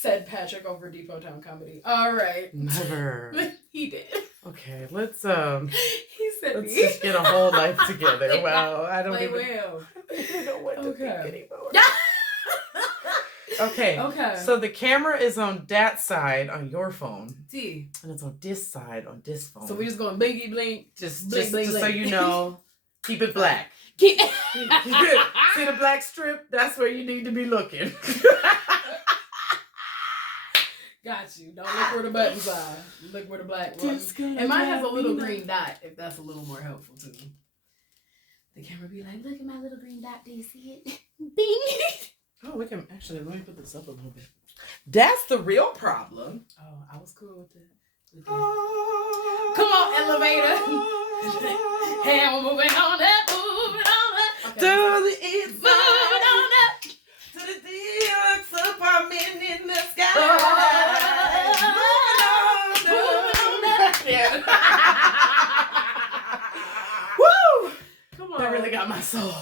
said Patrick over Depot Town Comedy. All right. Never. He did. Okay, let's He said let's just get a whole life together. Wow, I don't Play even know what to think anymore. Okay. So the camera is on that side on your phone. T. And it's on this side on this phone. So we just going blinky blink. Just blink, blink, so you know, keep it black. See the black strip? That's where you need to be looking. Got you. Don't look where the buttons are. Look where the black ones. And mine has a little green dot, if that's a little more helpful to me. The camera be like, look at my little green dot. Do you see it? Bing! Oh, we can actually, let me put this up a little bit. That's the real problem. Oh, I was cool with it. Come on, elevator. Hey, I'm moving on up, moving on up. Okay, moving on up to the deluxe apartment in the sky. Woo! Come on. That really got my soul.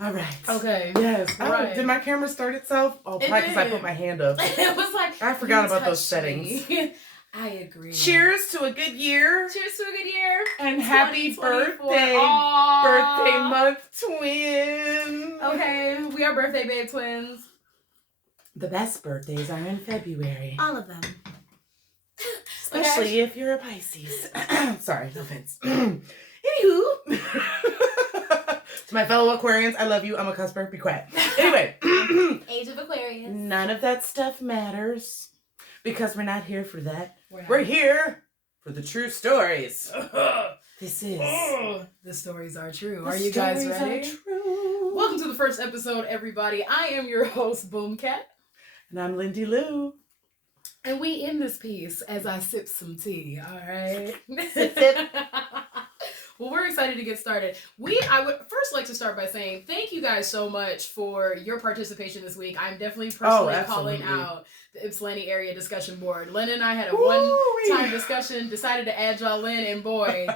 All right. Okay. Yes. Right. Did my camera start itself? Oh, probably because I put my hand up. It was like, I forgot about those settings. I agree. Cheers to a good year. Cheers to a good year. And happy birthday. Aww. Birthday month twins. Okay. We are birthday babe twins. The best birthdays are in February. All of them. Especially if you're a Pisces. Sorry, no offense. Anywho. To my fellow Aquarians, I love you. I'm a cusper. Be quiet. Anyway. Age of Aquarius. None of that stuff matters. Because we're not here for that. We're here for the true stories. This is... the stories are true. Are you guys ready? True. Welcome to the first episode, everybody. I am your host, Boomcat. And I'm Lindy Lou. And we end this piece as I sip some tea, all right? Sip, sip. Well, we're excited to get started. I would first like to start by saying thank you guys so much for your participation this week. I'm definitely personally calling out the Ypsilanti area discussion board. Lynn and I had a one-time discussion, decided to add y'all in, and boy,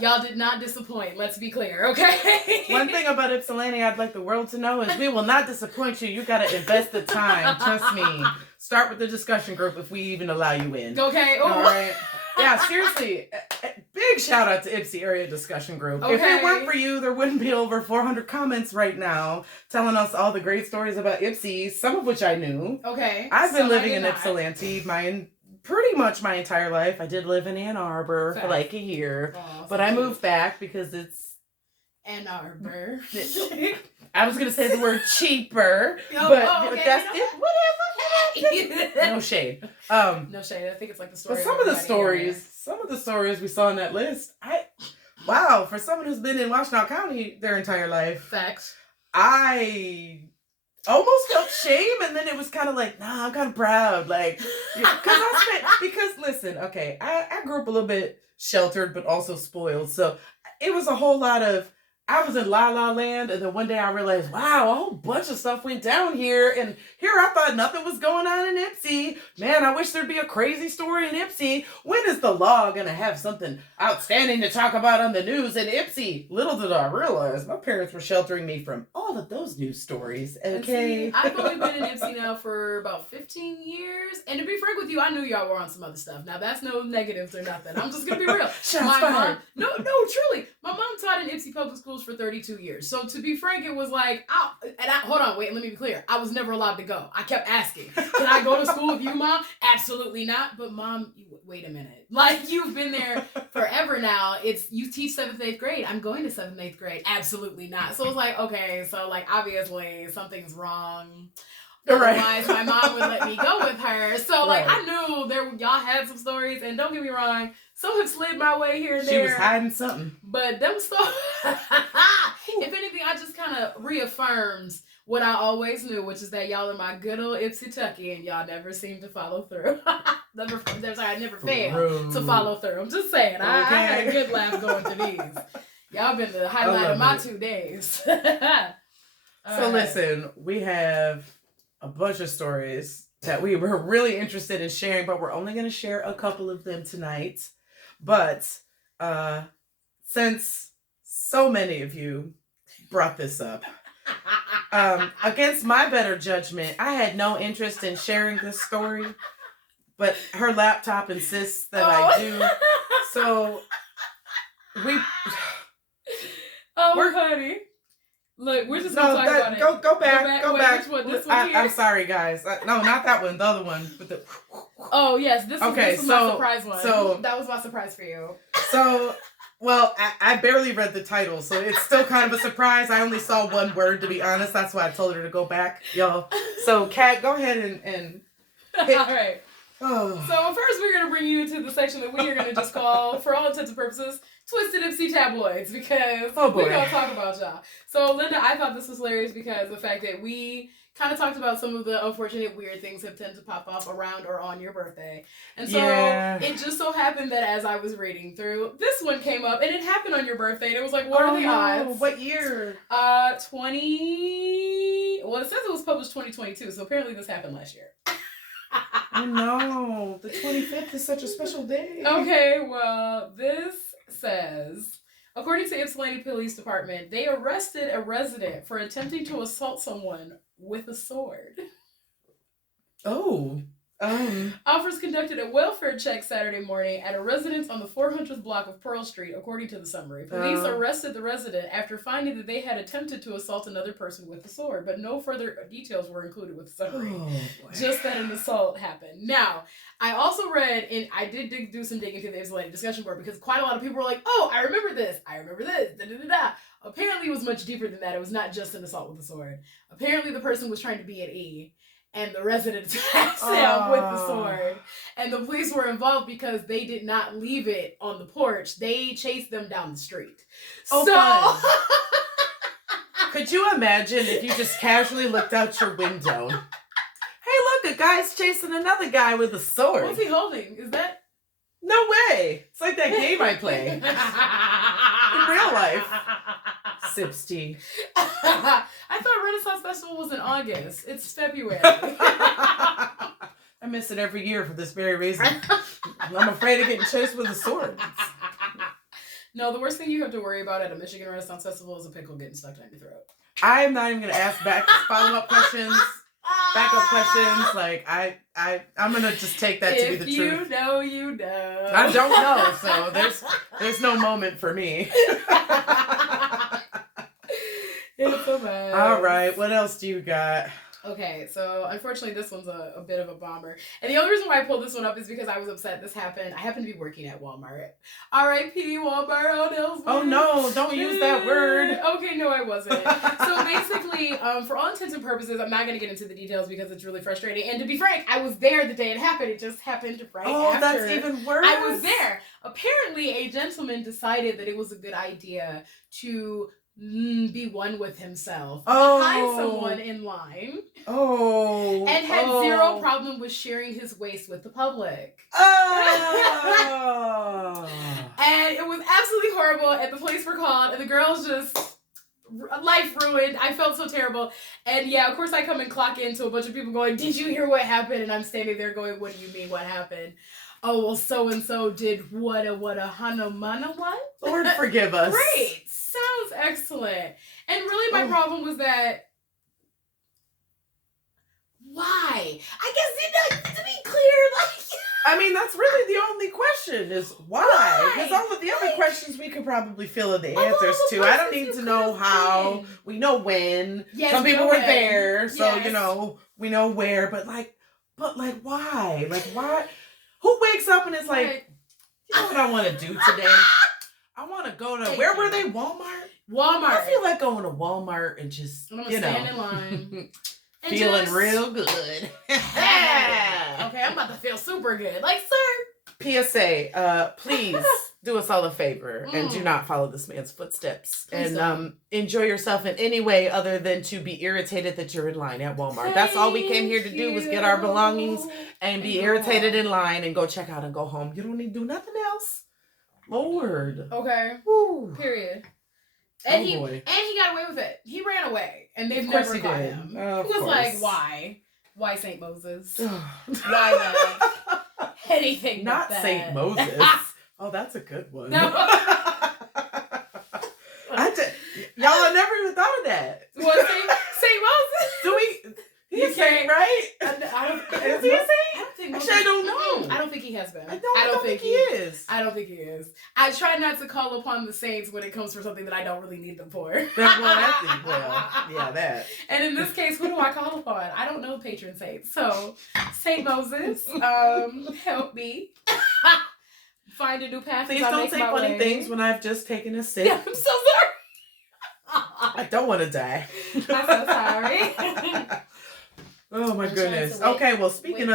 y'all did not disappoint. Let's be clear, okay? One thing about Ypsilanti I'd like the world to know is we will not disappoint you. You got to invest the time. Trust me. Start with the discussion group if we even allow you in. Okay. All right. Yeah, seriously. Big shout out to Ypsi area discussion group. Okay. If it weren't for you, there wouldn't be over 400 comments right now telling us all the great stories about Ypsi, some of which I knew. Okay. I've been living in Ypsilanti pretty much my entire life. I did live in Ann Arbor for like a year, but I moved back because it's Ann Arbor. I was gonna say the word cheaper, but that's it. Whatever. No shade. No shade. I think it's like the story. But some of the stories we saw on that list, wow, for someone who's been in Washtenaw County their entire life, facts. I almost felt shame, and then it was kind of like, nah, I'm kind of proud, like, because listen, okay, I grew up a little bit sheltered, but also spoiled, so it was a whole lot of. I was in La La Land, and then one day I realized, wow, a whole bunch of stuff went down here, and here I thought nothing was going on in Ypsi. Man, I wish there'd be a crazy story in Ypsi. When is the law going to have something outstanding to talk about on the news in Ypsi? Little did I realize, my parents were sheltering me from all of those news stories, okay? See, I've only been in Ypsi now for about 15 years, and to be frank with you, I knew y'all were on some other stuff. Now, that's no negatives or nothing. I'm just going to be real. My mom, no, truly. My mom taught in Ypsi Public Schools for 32 years. So to be frank, it was like, hold on, wait, let me be clear. I was never allowed to go. I kept asking, can I go to school with you, Mom? Absolutely not. But Mom, wait a minute. Like, you've been there forever now. You teach 7th, 8th grade. I'm going to 7th, 8th grade. Absolutely not. So it was like, okay, so like, obviously something's wrong. Otherwise, my mom would let me go with her. So like, I knew y'all had some stories, and don't get me wrong, some have slid my way here and there. She was hiding something. But them stories, if anything, I just kind of reaffirms what I always knew, which is that y'all are my good old Ypsi-Tucky, and y'all never seem to follow through. I never failed to follow through. I'm just saying. I had a good laugh going to these. Y'all been the highlight of my 2 days. So listen, we have a bunch of stories that we were really interested in sharing, but we're only going to share a couple of them tonight. But since so many of you brought this up, Against my better judgment, I had no interest in sharing this story, but her laptop insists that I do. So we. Oh, honey. Look, we're just gonna talk about it. Go back. Which one? This one here? I'm sorry, guys. No, not that one. The other one. With the... Oh yes, this was my surprise one. So that was my surprise for you. So, well, I barely read the title, so it's still kind of a surprise. I only saw one word, to be honest. That's why I told her to go back, y'all. So, Kat, go ahead and hit. All right. Oh. So first, we're gonna bring you to the section that we are gonna just call, for all intents and purposes, Twisted Ipsy Tabloids, because we're gonna talk about y'all. So, Linda, I thought this was hilarious because the fact that we kind of talked about some of the unfortunate weird things that tend to pop off around or on your birthday. And so it just so happened that as I was reading through, this one came up, and it happened on your birthday, and it was like, what are the odds? What year? 20... Well, it says it was published 2022, so apparently this happened last year. Oh no, the 25th is such a special day. Okay, well, this says, according to Ypsilanti Police Department, they arrested a resident for attempting to assault someone with a sword. Oh. Officers conducted a welfare check Saturday morning at a residence on the 400th block of Pearl Street, according to the summary. Police arrested the resident after finding that they had attempted to assault another person with a sword, but no further details were included with the summary. Just that an assault happened. Now, I also read, and I did do some digging through the Ypsilanti discussion board, because quite a lot of people were like, oh, I remember this, da-da-da-da. Apparently it was much deeper than that. It was not just an assault with a sword. Apparently the person was trying to be at E, and the resident attacked him with the sword. And the police were involved because they did not leave it on the porch. They chased them down the street. Could you imagine if you just casually looked out your window? Hey, look, a guy's chasing another guy with a sword. What's he holding? Is that? No way. It's like that game I play. In real life. Sipsty. I thought Renaissance Festival was in August. It's February. I miss it every year for this very reason. I'm afraid of getting chased with a sword. No, the worst thing you have to worry about at a Michigan Renaissance Festival is a pickle getting stuck down your throat. I'm not even going to ask back follow-up questions. Backup questions, like I'm gonna just take that to be the truth. If you know, you know. I don't know, so there's no moment for me. It's so bad. All right, what else do you got? Okay, so unfortunately this one's a bit of a bomber. And the only reason why I pulled this one up is because I was upset this happened. I happened to be working at Walmart. R.I.P. Walmart on Ellsworth. Oh no, don't use that word. Okay, no I wasn't. So basically, for all intents and purposes, I'm not going to get into the details because it's really frustrating. And to be frank, I was there the day it happened. It just happened right after. Oh, that's even worse. I was there. Apparently, a gentleman decided that it was a good idea to be one with himself behind someone in line. And had zero problem with sharing his waste with the public. And it was absolutely horrible, and the police were called, and the girls just life ruined. I felt so terrible. And yeah, of course I come and clock into a bunch of people going, did you hear what happened? And I'm standing there going, what do you mean what happened? Oh, well, so-and-so did what a hanamana what? Lord forgive us. Great. Sounds excellent. And really my problem was that, why? I guess, to be clear, I mean, that's really the only question is why? Because all of the other questions we could probably fill in the answers to. I don't need to know how. We know when. Yes, some people were there, so, you know, we know where. But why? Like, why? Who wakes up and is like, you know what I want to do today? I want to go to, where were they? Walmart? I feel like going to Walmart and just, stand in line. Feeling real good. Okay, I'm about to feel super good. Like, sir. PSA, please do us all a favor and do not follow this man's footsteps. Please and enjoy yourself in any way other than to be irritated that you're in line at Walmart. That's all we came here to do was get our belongings and be irritated in line and go check out and go home. You don't need to do nothing else. Lord. Okay. Woo. Period. And he got away with it. He ran away, and they've never caught him. He was like, "Why? Why St. Moses? Why that? Anything not but St. Moses? Oh, that's a good one. No. Y'all, I never even thought of that. Well, St. saint, right? Is he a saint? Actually, I don't know. I don't think he has been. I don't think he is. I don't think he is. I try not to call upon the saints when it comes for something that I don't really need them for. That. And in this case, who do I call upon? I don't know patron saints. So, Saint Moses, help me find a new path. Please don't say funny things when I've just taken a sip. Yeah, I'm so sorry. I don't want to die. I'm so sorry. Oh my goodness. Okay, well speaking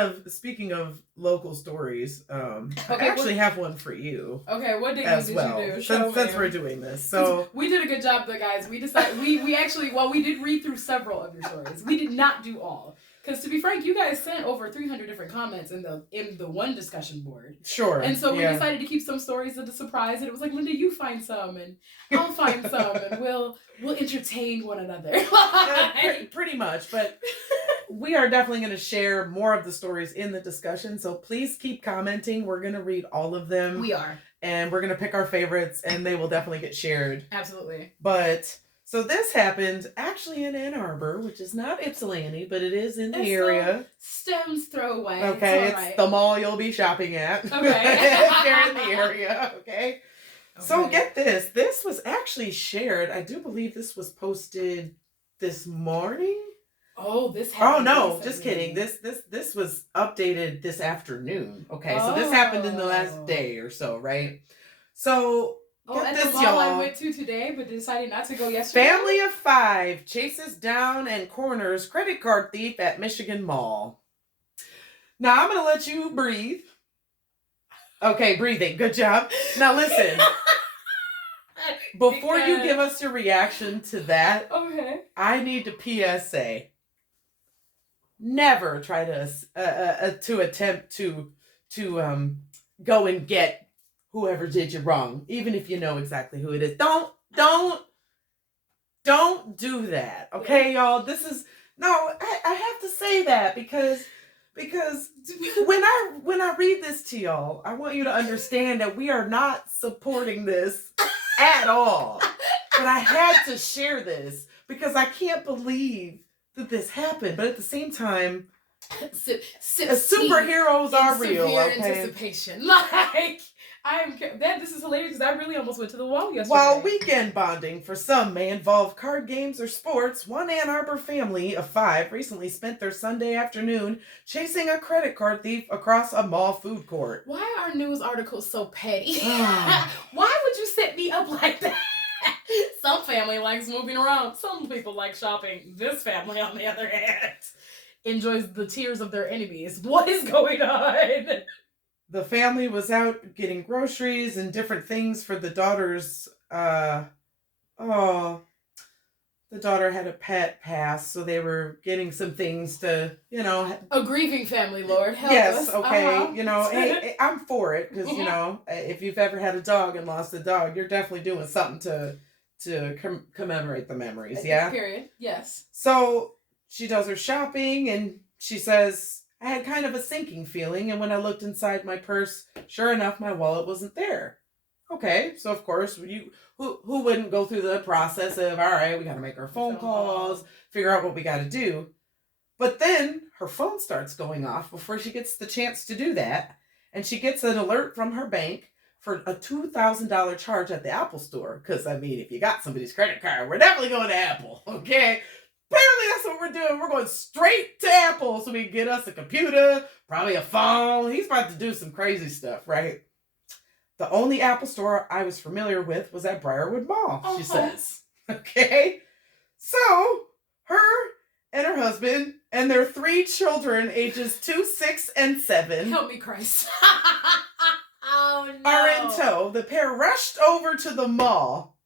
of local stories, I actually have one for you. Okay, what did you do? Since we're doing this. So we did a good job though, guys. We decided we actually, while we did read through several of your stories, we did not do all. Because to be frank, you guys sent over 300 different comments in the one discussion board. Sure. And so we decided to keep some stories as a surprise, and it was like, Linda, you find some, and I'll find some, and we'll entertain one another. Pretty much, but we are definitely going to share more of the stories in the discussion, so please keep commenting. We're going to read all of them. We are. And we're going to pick our favorites, and they will definitely get shared. Absolutely. But, so this happened actually in Ann Arbor, which is not Ypsilanti, but it is in the area. Stone's throw away. Okay, it's the mall you'll be shopping at. Okay. If you're in the area, okay? So get this. This was actually shared. I do believe this was posted this morning. Oh, this happened. Oh no, just kidding. This was updated this afternoon. Okay, so this happened in the last day or so, right? So at the mall I went to today, but decided not to go yesterday. Family of 5 chases down and corners credit card thief at Michigan Mall. Now I'm gonna let you breathe. Okay, breathing. Good job. Now listen. Before you give us your reaction to that, I need to PSA. Never try to attempt to go and get whoever did you wrong, even if you know exactly who it is. Don't do that, okay, y'all? I have to say that because when I read this to y'all, I want you to understand that we are not supporting this at all. But I had to share this because I can't believe that this happened. But at the same time, superheroes are real. Okay. Anticipation, this is hilarious because I really almost went to the wall yesterday. While weekend bonding for some may involve card games or sports, one Ann Arbor family of 5 recently spent their Sunday afternoon chasing a credit card thief across a mall food court. Why are news articles so petty? Why would you set me up like that? Some family likes moving around. Some people like shopping. This family, on the other hand, enjoys the tears of their enemies. What is going on? The family was out getting groceries and different things for the daughter's, the daughter had a pet pass, so they were getting some things to, a grieving family, Lord, help us. Yes, okay, hey, I'm for it, because, if you've ever had a dog and lost a dog, you're definitely doing something to commemorate the memories, yeah? Period, yes. So, she does her shopping, and she says, I had kind of a sinking feeling, and when I looked inside my purse, sure enough, my wallet wasn't there. Okay, so of course, who wouldn't go through the process of, all right, we got to make our phone calls, figure out what we got to do. But then her phone starts going off before she gets the chance to do that, and she gets an alert from her bank for a $2,000 charge at the Apple store. Because, if you got somebody's credit card, we're definitely going to Apple, okay? Apparently that's what we're doing. We're going straight to Apple so we can get us a computer, probably a phone. He's about to do some crazy stuff, right? The only Apple store I was familiar with was at Briarwood Mall, she says. Okay? So, her and her husband and their 3 children, ages 2, 6, and 7. Help me, Christ. Oh, no. Are in tow. The pair rushed over to the mall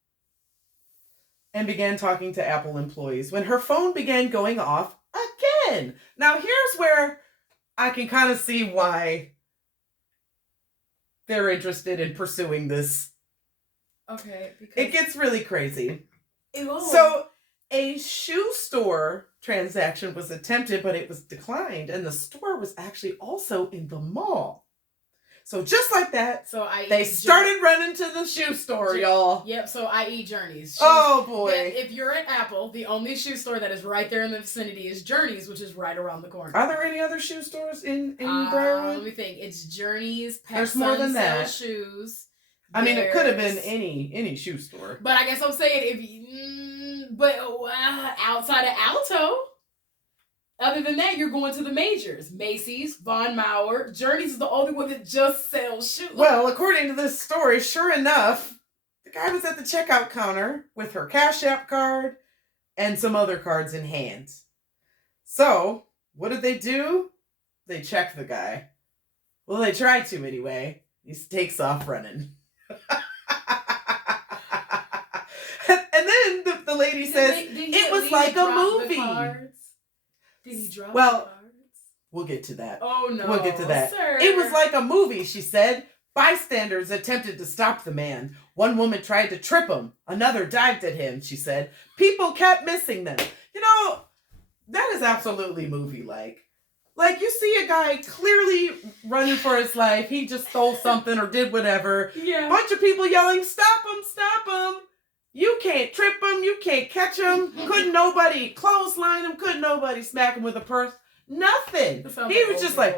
and began talking to Apple employees when her phone began going off again. Now, here's where I can kind of see why they're interested in pursuing this. Okay. Because it gets really crazy. Ew. So, a shoe store transaction was attempted, but it was declined, and the store was actually also in the mall. So just like that, So they started running to the shoe store, y'all. Yep, so i.e. Journeys. Oh, boy. If you're at Apple, the only shoe store that is right there in the vicinity is Journeys, which is right around the corner. Are there any other shoe stores in Briarwood? Let me think. It's Journeys, Pet There's Sun more than that. shoes. I mean, it could have been any shoe store. But I guess I'm saying if you... but outside of Alto... Other than that, you're going to the majors. Macy's, Von Maur. Journeys is the only one that just sells shoes. Well, according to this story, sure enough, the guy was at the checkout counter with her Cash App card and some other cards in hand. So, what did they do? They checked the guy. Well, they tried to anyway. He takes off running. And then the lady says, it was like a movie. Did he drop well, the cards? We'll get to that. Oh, no. We'll get to that. Sir. It was like a movie, she said. Bystanders attempted to stop the man. One woman tried to trip him. Another dived at him, she said. People kept missing them. You know, that is absolutely movie-like. Like, you see a guy clearly running for his life. He just stole something or did whatever. Yeah. Bunch of people yelling, stop him, stop him. You can't trip him. You can't catch him. Couldn't nobody clothesline him. Couldn't nobody smack him with a purse. Nothing. He was just like...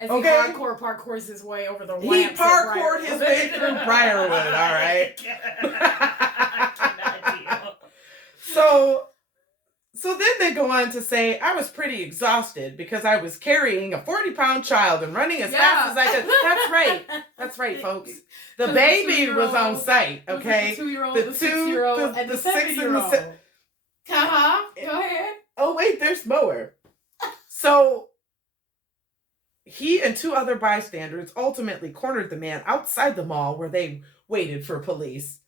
As he hardcore parkours his way over the ramps. He parkoured his way through Briarwood, all right? I cannot deal. So then they go on to say, I was pretty exhausted because I was carrying a 40-pound child and running as fast as I could. That's right. That's right, folks. The baby was on site, okay? The 2-year-old, the 6-year-old, and the 7-year-old. Go ahead. Oh, wait, there's more. So he and 2 other bystanders ultimately cornered the man outside the mall where they waited for police.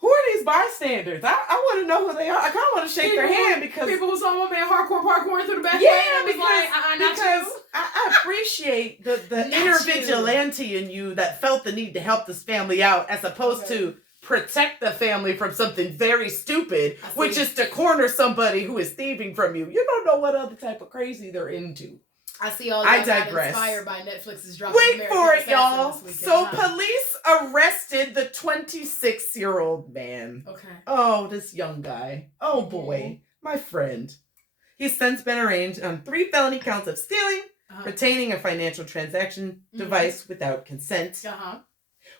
Who are these bystanders? I want to know who they are. I kind of want to shake their hand because... People who saw my man hardcore parkouring through the back because I appreciate the inner vigilante in you that felt the need to help this family out as opposed to protect the family from something very stupid, which is to corner somebody who is thieving from you. You don't know what other type of crazy they're into. I see all y'all got inspired by Netflix's dropping Wait for it, y'all. So police arrested the 26-year-old man. Okay. Oh, this young guy. Oh, boy. My friend. He's since been arraigned on 3 felony counts of stealing, retaining a financial transaction device without consent.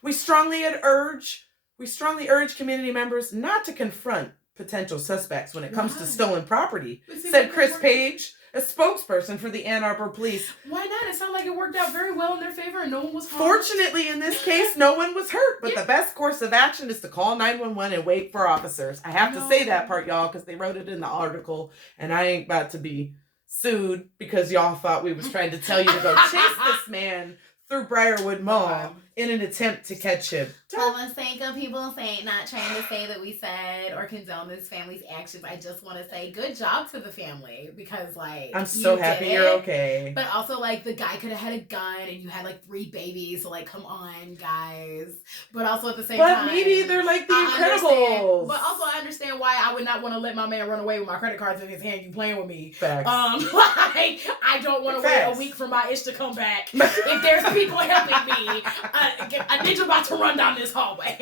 We strongly urge community members not to confront potential suspects when it comes to stolen property, said Chris Page, a spokesperson for the Ann Arbor Police. Why not? It sounded like it worked out very well in their favor and no one was harmed. Fortunately, in this case, no one was hurt, but the best course of action is to call 911 and wait for officers. I have to say that part, y'all, because they wrote it in the article, and I ain't about to be sued because y'all thought we was trying to tell you to go chase this man through Briarwood Mall in an attempt to catch him. For the sake of people saying, not trying to say that we said or condone this family's actions, I just want to say good job to the family because, like, I'm so happy you're okay. But also, like, the guy could have had a gun and you had, like, 3 babies, so, like, come on, guys. But also at the same time, but maybe they're like the Incredibles. But also, I understand why I would not want to let my man run away with my credit cards in his hand. You playing with me? Facts. Like, I don't want to wait a week for my ish to come back. If there's people helping me, a ninja about to run down this hallway.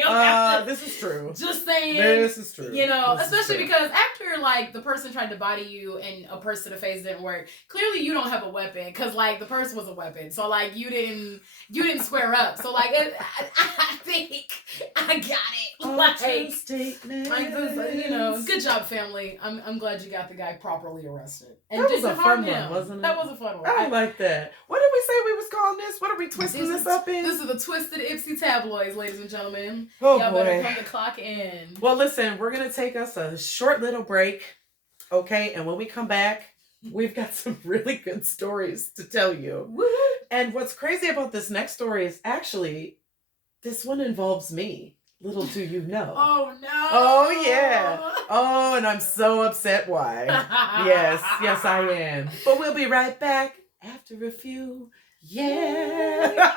This is true. Just saying. This is true. You know, especially because after, like, the person tried to body you and a purse to the face didn't work, clearly you don't have a weapon because, like, the purse was a weapon. So, like, you didn't square up. So, like, I think I got it. Like, statement. Like, you know, good job, family. I'm glad you got the guy properly arrested. And that was a fun one, wasn't it? That was a fun one. I like that. What did we say we was calling this? What are we twisting this up in? This is the Twisted Ipsy Tabloids, ladies and gentlemen. Oh, y'all boy. better come the clock in. Well, listen, we're going to take us a short little break, okay? And when we come back, we've got some really good stories to tell you. Woo-hoo. And what's crazy about this next story is actually, this one involves me. Little do you know. Oh, no. Oh, yeah. Oh, and I'm so upset why. Yes, I am. But we'll be right back after a few. Yeah.